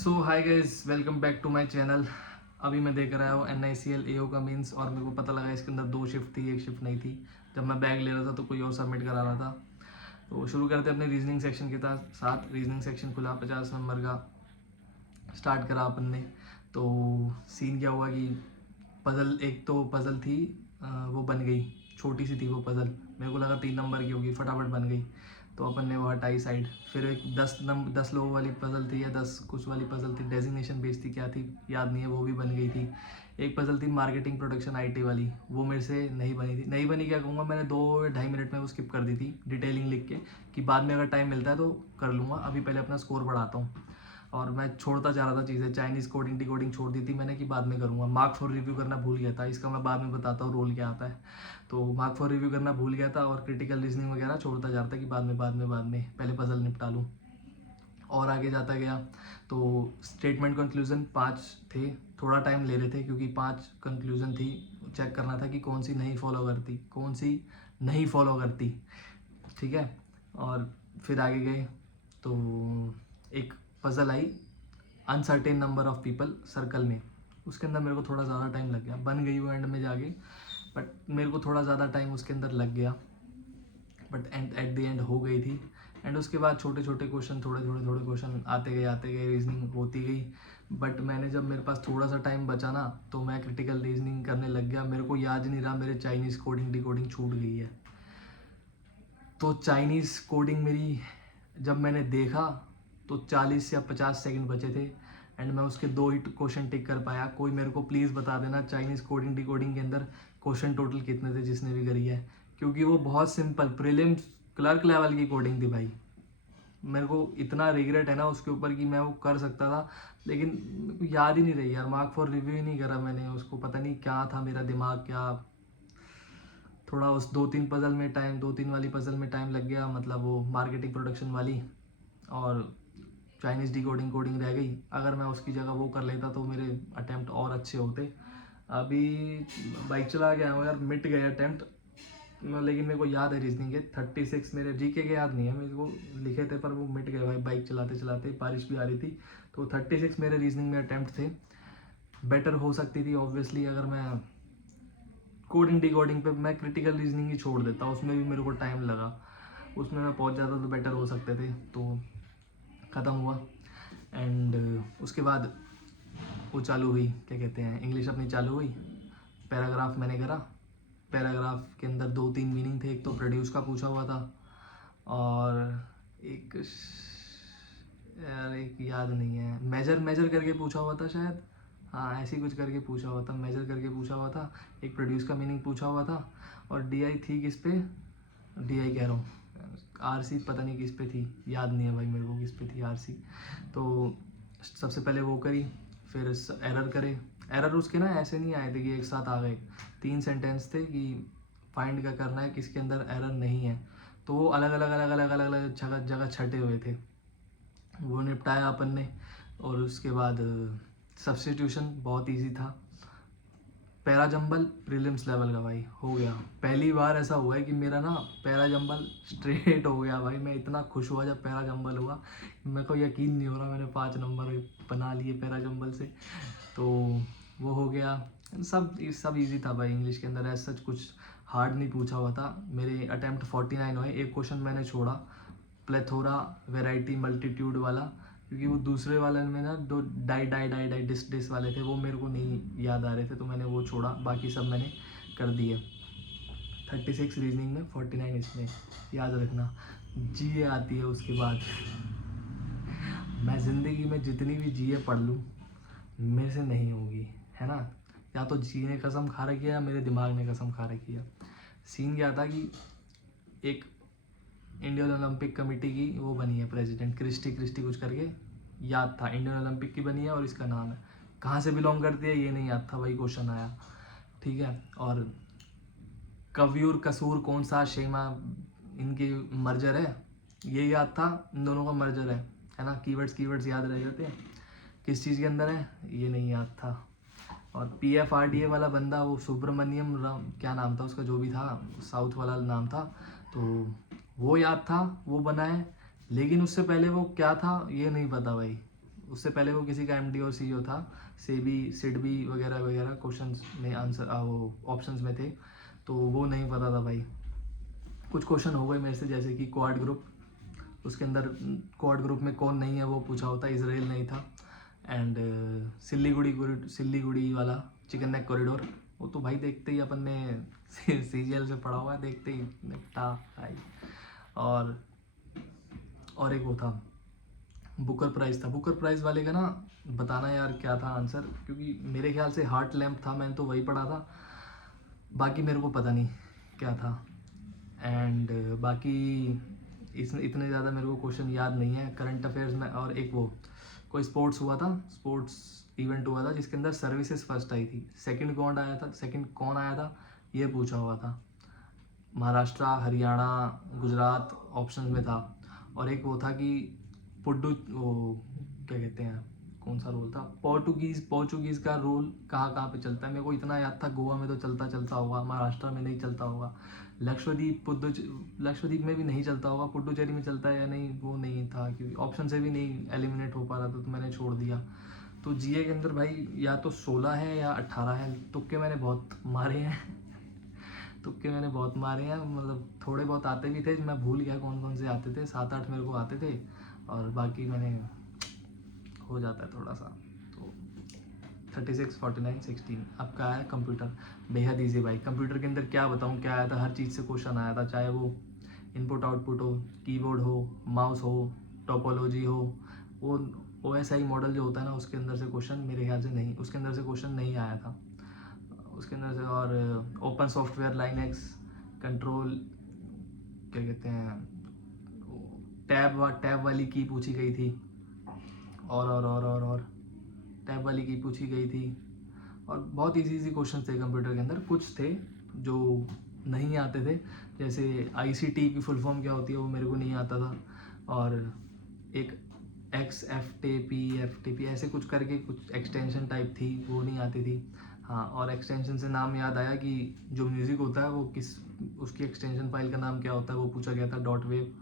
So hi guys, welcome back to my channel. अभी मैं देख रहा हूँ NICL AO का मीन्स, और मेरे को पता लगा इसके अंदर 2 शिफ्ट थी, 1 शिफ्ट नहीं थी। जब मैं बैग ले रहा था तो कोई और सबमिट करा रहा था। तो शुरू करते अपने रीजनिंग सेक्शन के साथ। रीजनिंग सेक्शन खुला, 50 नंबर का स्टार्ट करा अपन ने। तो सीन क्या हुआ कि पज़ल, एक तो पज़ल थी, वो बन गई, छोटी सी थी वो पज़ल। मेरे को लगा 3 नंबर की होगी, फटाफट बन गई। तो अपन ने वो हटाई साइड। फिर एक 10 लोगों वाली पज़ल थी, या 10 कुछ वाली पज़ल थी, डेजिग्नेशन बेस्ड थी, क्या थी याद नहीं है, वो भी बन गई थी। एक पज़ल थी मार्केटिंग प्रोडक्शन IT वाली, वो मेरे से नहीं बनी थी। नहीं बनी क्या कहूँगा, मैंने 2 या ढाई मिनट में वो स्किप कर दी थी, डिटेलिंग लिख के कि बाद में अगर टाइम मिलता है तो कर लूँगा, अभी पहले अपना स्कोर बढ़ाता हूँ। और मैं छोड़ता जा रहा था चीज़ें, चाइनीज़ कोडिंग डिकोडिंग छोड़ दी थी मैंने कि बाद में करूँगा। मार्क फॉर रिव्यू करना भूल गया था, इसका मैं बाद में बताता हूँ रोल क्या आता है। तो मार्क फॉर रिव्यू करना भूल गया था, और क्रिटिकल रीजनिंग वगैरह छोड़ता जा रहा था कि बाद में पहले पजल निपटा लूँ। और आगे जाता गया तो स्टेटमेंट कंक्लूजन 5 थे। थोड़ा टाइम ले रहे थे क्योंकि 5 कंक्लूजन थी। चेक करना था कि कौन सी नहीं फॉलो करती, कौन सी नहीं फॉलो करती। ठीक है। और फिर आगे गए तो एक puzzle I, uncertain number of people circle में। उसके अंदर मेरे को थोड़ा ज़्यादा टाइम लग गया, बन गई वो एंड में जाके, बट मेरे को थोड़ा ज़्यादा टाइम उसके अंदर लग गया, बट एट द एंड हो गई थी। एंड उसके बाद छोटे छोटे क्वेश्चन, थोड़े क्वेश्चन आते गए, रीजनिंग होती गई। बट मैंने, जब मेरे पास थोड़ा सा टाइम बचा ना, तो मैं क्रिटिकल रीजनिंग करने लग गया। मेरे को याद ही नहीं रहा मेरे चाइनीज़ कोडिंग डिकोडिंग छूट गई है। तो चाइनीज़ कोडिंग मेरी जब मैंने देखा तो 40 या 50 सेकंड बचे थे, एंड मैं उसके 2 ही क्वेश्चन टिक कर पाया। कोई मेरे को प्लीज़ बता देना चाइनीज़ कोडिंग डिकोडिंग के अंदर क्वेश्चन टोटल कितने थे जिसने भी करी है, क्योंकि वो बहुत सिंपल प्रीलिम्स क्लर्क लेवल की कोडिंग थी भाई। मेरे को इतना रिग्रेट है ना उसके ऊपर कि मैं वो कर सकता था, लेकिन मेरे को याद ही नहीं रही यार। मार्क फॉर रिव्यू ही नहीं करा मैंने उसको, पता नहीं क्या था मेरा दिमाग, क्या थोड़ा उस 2-3 पजल में टाइम, 2-3 वाली पजल में टाइम लग गया, मतलब वो मार्केटिंग प्रोडक्शन वाली। और चाइनीज़ डी कोडिंग कोडिंग रह गई। अगर मैं उसकी जगह वो कर लेता तो मेरे अटैम्प्ट और अच्छे होते। अभी बाइक चला गया हूँ यार, मिट गए अटैम्प्ट। लेकिन मेरे को याद है रीजनिंग के 36 मेरे, जीके के याद नहीं है मेरे को, लिखे थे पर वो मिट गए भाई, बाइक चलाते चलाते, बारिश भी आ रही थी। तो 36 मेरे रीजनिंग में अटैम्प्ट थे। बेटर हो सकती थी ऑब्वियसली, अगर मैं कोडिंग डिकोडिंग पे, मैं क्रिटिकल रीजनिंग ही छोड़ देता, उसमें भी मेरे को टाइम लगा। उसमें मैं पहुंच जाता तो बेटर हो सकते थे। तो ख़त्म हुआ। एंड उसके बाद वो चालू हुई, क्या कहते हैं, इंग्लिश अपनी चालू हुई। पैराग्राफ मैंने करा। पैराग्राफ के अंदर 2-3 मीनिंग थे। एक तो प्रोड्यूस का पूछा हुआ था, और एक यार एक याद नहीं है, मेजर मेजर करके पूछा हुआ था शायद। हाँ, ऐसे ही कुछ करके पूछा हुआ था, मेजर करके पूछा हुआ था। एक प्रोड्यूस का मीनिंग पूछा हुआ था। और DI थी किस पे, DI कह रहा हूँ, RC पता नहीं किस पे थी, याद नहीं है भाई मेरे को किस पे थी RC। तो सबसे पहले वो करी, फिर एरर करे। एरर उसके ना ऐसे नहीं आए थे कि एक साथ आ गए, 3 सेंटेंस थे कि फाइंड क्या करना है, किसके अंदर एरर नहीं है। तो वो अलग अलग अलग अलग अलग अलग जगह जगह छटे हुए थे, वो निपटाया अपन ने। और उसके बाद सब्स्टिट्यूशन बहुत इजी था। पैरा जंबल प्रीलिम्स लेवल का भाई हो गया। पहली बार ऐसा हुआ है कि मेरा ना पैरा जंबल स्ट्रेट हो गया भाई। मैं इतना खुश हुआ जब पैरा जंबल हुआ, मेरे को यकीन नहीं हो रहा मैंने 5 नंबर बना लिए पैरा जंबल से। तो वो हो गया। सब इजी था भाई। इंग्लिश के अंदर ऐसा सच कुछ हार्ड नहीं पूछा हुआ था। मेरे अटैम्प्ट 49 हुए, एक क्वेश्चन मैंने छोड़ा, प्लेथोरा वेराइटी मल्टीट्यूड वाला, क्योंकि वो दूसरे वाले में ना 2 डाई डाई डाई डाई डिस डिस वाले थे, वो मेरे को नहीं याद आ रहे थे, तो मैंने वो छोड़ा, बाकी सब मैंने कर दिए। 36 रीजनिंग में, 49 इसमें, याद रखना। GA आती है उसके बाद। मैं ज़िंदगी में जितनी भी GA पढ़ लूँ मेरे से नहीं होगी, है ना। या तो जी ने कसम खा रखी है या मेरे दिमाग ने कसम खा रखी है। सीन क्या था कि एक इंडियन ओलंपिक कमेटी की वो बनी है प्रेसिडेंट, क्रिस्टी क्रिस्टी कुछ करके, याद था इंडियन ओलंपिक की बनी है, और इसका नाम है, कहाँ से बिलोंग करती है ये नहीं याद था भाई, क्वेश्चन आया। ठीक है। और कव्यूर कसूर कौन सा शेमा इनकी मर्जर है, ये याद था, इन दोनों का मर्जर है ना। कीवर्ड्स याद रह जाते हैं, किस चीज़ के अंदर है ये नहीं याद था। और PFRDA वाला बंदा, वो सुब्रमण्यम राम क्या नाम था उसका, जो भी था, साउथ वाला नाम था, तो वो याद था, वो बना है। लेकिन उससे पहले वो क्या था ये नहीं पता भाई, उससे पहले वो किसी का एमडी और सीईओ था, सेबी सिडबी वगैरह वगैरह क्वेश्चंस में आंसर वो ऑप्शंस में थे, तो वो नहीं पता था भाई। कुछ क्वेश्चन हो गए मेरे से, जैसे कि क्वाड ग्रुप, उसके अंदर क्वाड ग्रुप में कौन नहीं है वो पूछा होता, इसराइल नहीं था। एंड सिल्लीगुड़ी वाला चिकन नेक कॉरिडोर, वो तो भाई देखते ही अपन ने सीजीएल से पढ़ा हुआ है, देखते ही निपटा भाई। और एक वो था बुकर प्राइज था, बुकर प्राइज वाले का ना बताना यार क्या था आंसर, क्योंकि मेरे ख्याल से हार्ट लैम्प था, मैंने तो वही पढ़ा था, बाकी मेरे को पता नहीं क्या था। एंड बाकी इसमें इतने ज़्यादा मेरे को क्वेश्चन याद नहीं है करंट अफेयर्स में। और एक वो कोई स्पोर्ट्स हुआ था, स्पोर्ट्स इवेंट हुआ था जिसके अंदर सर्विसेज फर्स्ट आई थी, सेकंड कौन आया था ये पूछा हुआ था। महाराष्ट्र, हरियाणा, गुजरात ऑप्शन में था। और एक वो था कि पुड्डू, वो क्या कहते हैं, कौन सा रोल था, पोर्चुगीज़ का रोल कहाँ कहाँ पे चलता है, मेरे को इतना याद था गोवा में तो चलता होगा, महाराष्ट्र में नहीं चलता होगा, लक्षद्वीप में भी नहीं चलता होगा, पुडुचेरी में चलता है या नहीं वो नहीं था, क्योंकि ऑप्शन से भी नहीं एलिमिनेट हो पा रहा था, तो मैंने छोड़ दिया। तो जीए के अंदर भाई या तो 16 है या 18 है, तुक्के मैंने बहुत मारे हैं मतलब थोड़े बहुत आते भी थे, मैं भूल गया कौन कौन से आते थे, 7-8 मेरे को आते थे, और बाकी मैंने हो जाता है थोड़ा सा। तो 36, 49, 16 अब क्या है, कंप्यूटर बेहद ईजी भाई। कंप्यूटर के अंदर क्या बताऊँ क्या आया था, हर चीज़ से क्वेश्चन आया था, चाहे वो इनपुट आउटपुट हो, कीबोर्ड हो, माउस हो, टोपोलॉजी हो, वो OSI मॉडल जो होता है ना उसके अंदर से क्वेश्चन मेरे ख्याल से नहीं, उसके अंदर से क्वेश्चन नहीं आया था उसके अंदर से। और ओपन सॉफ्टवेयर, लाइनक्स, कंट्रोल, क्या कहते हैं, टैब वाली की पूछी गई थी, और टैब वाली की पूछी गई थी। और बहुत इजी क्वेश्चन थे कंप्यूटर के अंदर, कुछ थे जो नहीं आते थे, जैसे ICT की फुल फॉर्म क्या होती है वो मेरे को नहीं आता था, और एक XFTP ऐसे कुछ करके कुछ एक्सटेंशन टाइप थी वो नहीं आती थी। हाँ, और एक्सटेंशन से नाम याद आया कि जो म्यूज़िक होता है वो किस, उसकी एक्सटेंशन फाइल का नाम क्या होता है वो पूछा गया था, डॉट वेव।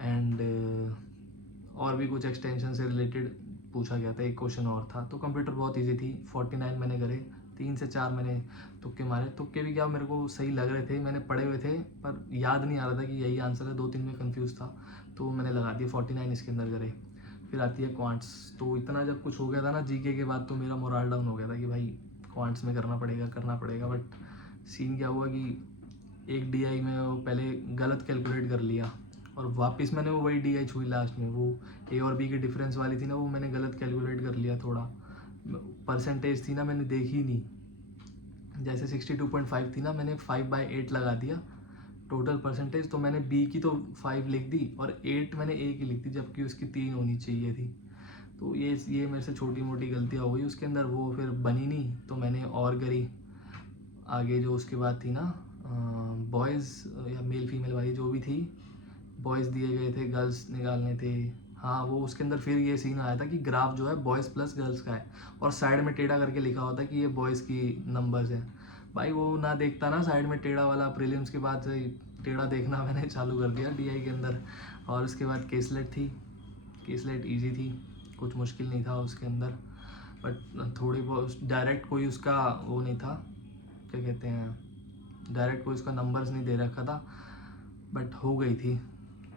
एंड और भी कुछ एक्सटेंशन से रिलेटेड पूछा गया था, एक क्वेश्चन और था। तो कंप्यूटर बहुत इजी थी, 49 मैंने करे, 3 से 4 मैंने तुक्के मारे, तुक्के भी क्या मेरे को सही लग रहे थे, मैंने पढ़े हुए थे पर याद नहीं आ रहा था कि यही आंसर है, 2-3 में कंफ्यूज था, तो मैंने लगा दिया 49 इसके अंदर करे। फिर आती है क्वांट्स, तो इतना जब कुछ हो गया था ना जीके के बाद, तो मेरा मोरल डाउन हो गया था कि भाई क्वांट्स में करना पड़ेगा। बट सीन क्या हुआ कि एक DI में वो पहले गलत कैलकुलेट कर लिया, और वापस मैंने वो वही DI छुई लास्ट में, वो A और B की डिफरेंस वाली थी ना, वो मैंने गलत कैलकुलेट कर लिया, थोड़ा परसेंटेज थी ना मैंने देखी नहीं, जैसे 62.5 थी ना, मैंने 5/8 लगा दिया टोटल परसेंटेज, तो मैंने B की तो 5 लिख दी और 8 मैंने A की लिख दी, जबकि उसकी 3 होनी चाहिए थी। तो ये मेरे से छोटी मोटी गलतियाँ हो गई उसके अंदर, वो फिर बनी नहीं, तो मैंने और करी आगे। जो उसके बाद थी ना बॉयज़ या मेल फीमेल वाली जो भी थी, बॉयज़ दिए गए थे, गर्ल्स निकालने थे। हाँ, वो उसके अंदर फिर ये सीन आया था कि ग्राफ जो है बॉयज़ प्लस गर्ल्स का है, और साइड में टेढ़ा करके लिखा होता है कि ये बॉयज़ की नंबर्स हैं। भाई वो ना देखता ना साइड में टेढ़ा वाला, प्रीलिम्स के बाद से टेढ़ा देखना मैंने चालू कर दिया DI के अंदर। और उसके बाद केसलेट थी, केसलेट ईजी थी, कुछ मुश्किल नहीं था उसके अंदर, बट थोड़ी बहुत डायरेक्ट कोई उसका वो नहीं था, क्या कहते हैं, डायरेक्ट कोई उसका नंबर्स नहीं दे रखा था, बट हो गई थी,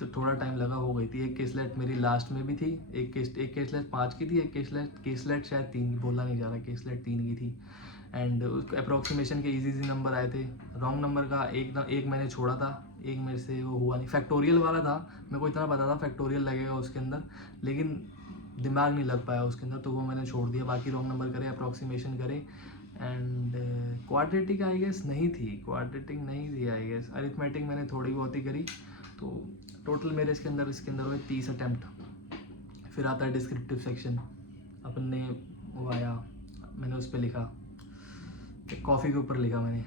तो थोड़ा टाइम लगा, हो गई थी। एक केसलेट मेरी लास्ट में भी थी, एक केसलेट 5 की थी, एक केसलेट शायद 3 की, बोला नहीं जा रहा, केसलेट 3 की थी। एंड अप्रोक्सीमेशन के इजी नंबर आए थे, रॉन्ग नंबर का एक मैंने छोड़ा था, एक मेरे से वो हुआ नहीं, फैक्टोरियल वाला था, मेरे को इतना पता था फैक्टोरियल लगेगा उसके अंदर, लेकिन दिमाग नहीं लग पाया उसके अंदर, तो वो मैंने छोड़ दिया, बाकी रॉन्ग नंबर करे, अप्रोक्सीमेशन करे। एंड क्वाड्रेटिक आई गेस नहीं थी आई गेस, अरिथमेटिक मैंने थोड़ी बहुत ही करी। तो टोटल मेरे इसके अंदर हुए 30 अटैम्प्ट। फिर आता है डिस्क्रिप्टिव सेक्शन, अपन ने वो आया, मैंने उस पर लिखा, कॉफ़ी के ऊपर लिखा मैंने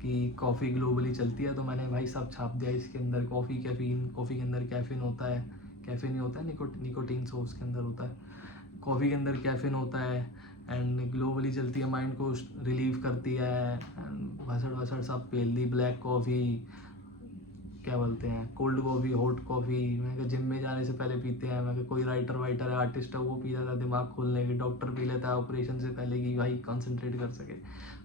कि कॉफ़ी ग्लोबली चलती है, तो मैंने भाई सब छाप दिया इसके अंदर। कॉफ़ी के अंदर कैफ़ीन होता है, कैफ़ीन नहीं होता है, निकोटीन सोर्स के अंदर होता है, कॉफ़ी के अंदर कैफ़ीन होता है, एंड ग्लोबली चलती है, माइंड को रिलीव करती है, एंड भसड़ सब पेल दी, ब्लैक कॉफ़ी, क्या बोलते हैं, कोल्ड कॉफ़ी, हॉट कॉफ़ी, मैं कहा जिम में जाने से पहले पीते हैं, मैं कहा कोई राइटर वाइटर है, आर्टिस्ट है, वो पी लेता है दिमाग खोलने की, डॉक्टर पी लेता है ऑपरेशन से पहले कि भाई कंसंट्रेट कर सके।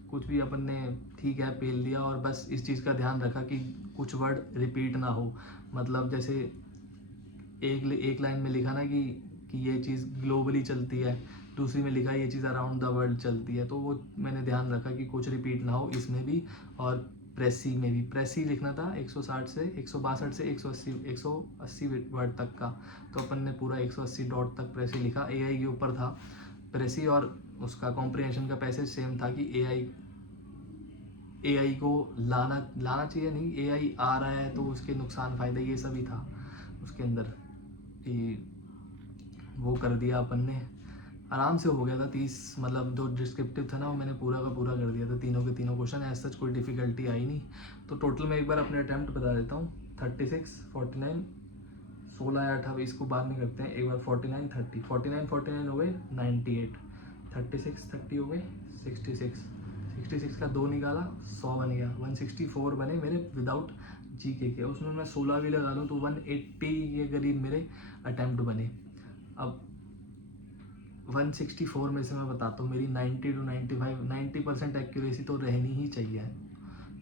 कुछ भी अपन ने ठीक है पेल दिया, और बस इस चीज़ का ध्यान रखा कि कुछ वर्ड रिपीट ना हो। मतलब जैसे एक लाइन में लिखा ना कि ये चीज़ ग्लोबली चलती है, दूसरी में लिखा है ये चीज़ अराउंड द वर्ल्ड चलती है, तो वो मैंने ध्यान रखा कि कुछ रिपीट ना हो इसमें भी। और प्रेसी में भी, प्रेसी लिखना था 160 से 162 से 180 वर्ड तक का, तो अपन ने पूरा 180 डॉट तक प्रेसी लिखा। एआई के ऊपर था प्रेसी, और उसका कॉम्प्रिहेंशन का पैसेज सेम था कि एआई को लाना चाहिए नहीं, एआई आ रहा है तो उसके नुकसान फ़ायदे ये सभी था उसके अंदर, कि वो कर दिया अपन ने। आराम से हो गया था 30, मतलब जो डिस्क्रिप्टिव था ना वो मैंने पूरा का पूरा कर दिया था, तीनों के तीनों क्वेश्चन, एज सच कोई डिफ़िकल्टी आई नहीं। तो टोटल मैं एक बार अपने अटैम्प्ट बता देता हूँ, 36, 49, 16 या 18 इसको बाद में करते हैं, एक बार 49, 30, 49 हो गए 98, 36 30 हो गए 66 का 2 निकाला 100 बन गया, 164 बने मेरे विदाउट जीके के। उसमें मैं 16 भी लगा दूँ तो 180 के करीब मेरे अटैम्प्ट बने। अब 164 में से मैं बताता हूँ, मेरी 90 to 95 90% एक्यूरेसी तो रहनी ही चाहिए।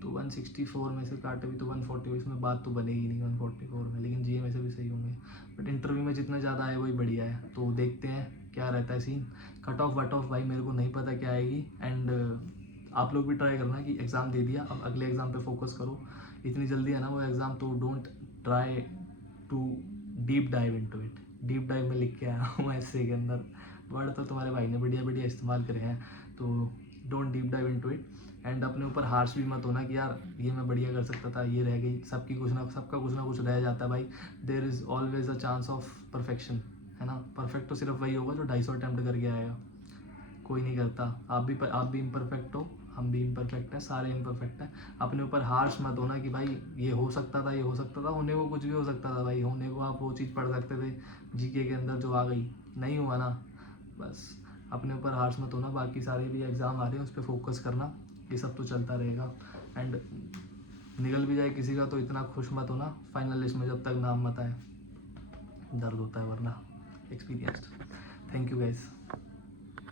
तो 164 में से काटे भी तो 140, इसमें बात तो बनेगी नहीं 144 में, लेकिन जीए में से भी सही होंगे। बट इंटरव्यू में जितना ज़्यादा आए वही बढ़िया है, तो देखते हैं क्या रहता है सीन। कट ऑफ वट ऑफ भाई मेरे को नहीं पता क्या आएगी। एंड आप लोग भी ट्राई करना कि एग्ज़ाम दे दिया, अब अगले एग्ज़ाम पे फोकस करो। इतनी जल्दी है ना वो एग्ज़ाम, तो don't try to deep dive into it. Deep dive में लिख के आया हूँ ऐसे के अंदर, वर्ड तो तुम्हारे भाई ने बढ़िया बढ़िया इस्तेमाल करे हैं, तो don't deep dive into it. And अपने ऊपर हार्श भी मत होना कि यार ये मैं बढ़िया कर सकता था, ये रह गई। सबका कुछ ना कुछ रह जाता है भाई। There is always a chance of perfection, है ना। परफेक्ट तो सिर्फ वही होगा जो 250 अटैम्प्ट करके आएगा, कोई नहीं करता। आप भी इम्परफेक्ट हो, हम भी इम्परफेक्ट हैं, सारे इम्परफेक्ट हैं। अपने ऊपर हार्श मत होना कि भाई ये हो सकता था, ये हो सकता था, होने को कुछ भी हो सकता था भाई। होने को आप वो चीज़ पढ़ सकते थे जीके के अंदर जो आ गई, नहीं हुआ ना, बस अपने ऊपर हार्श मत होना। बाकी सारे भी एग्ज़ाम आ रहे हैं उस पर फोकस करना, ये सब तो चलता रहेगा। एंड निकल भी जाए किसी का तो इतना खुश मत होना, फाइनल लिस्ट में जब तक नाम मत आए, दर्द होता है वरना। एक्सपीरियंस्ड। Thank you guys.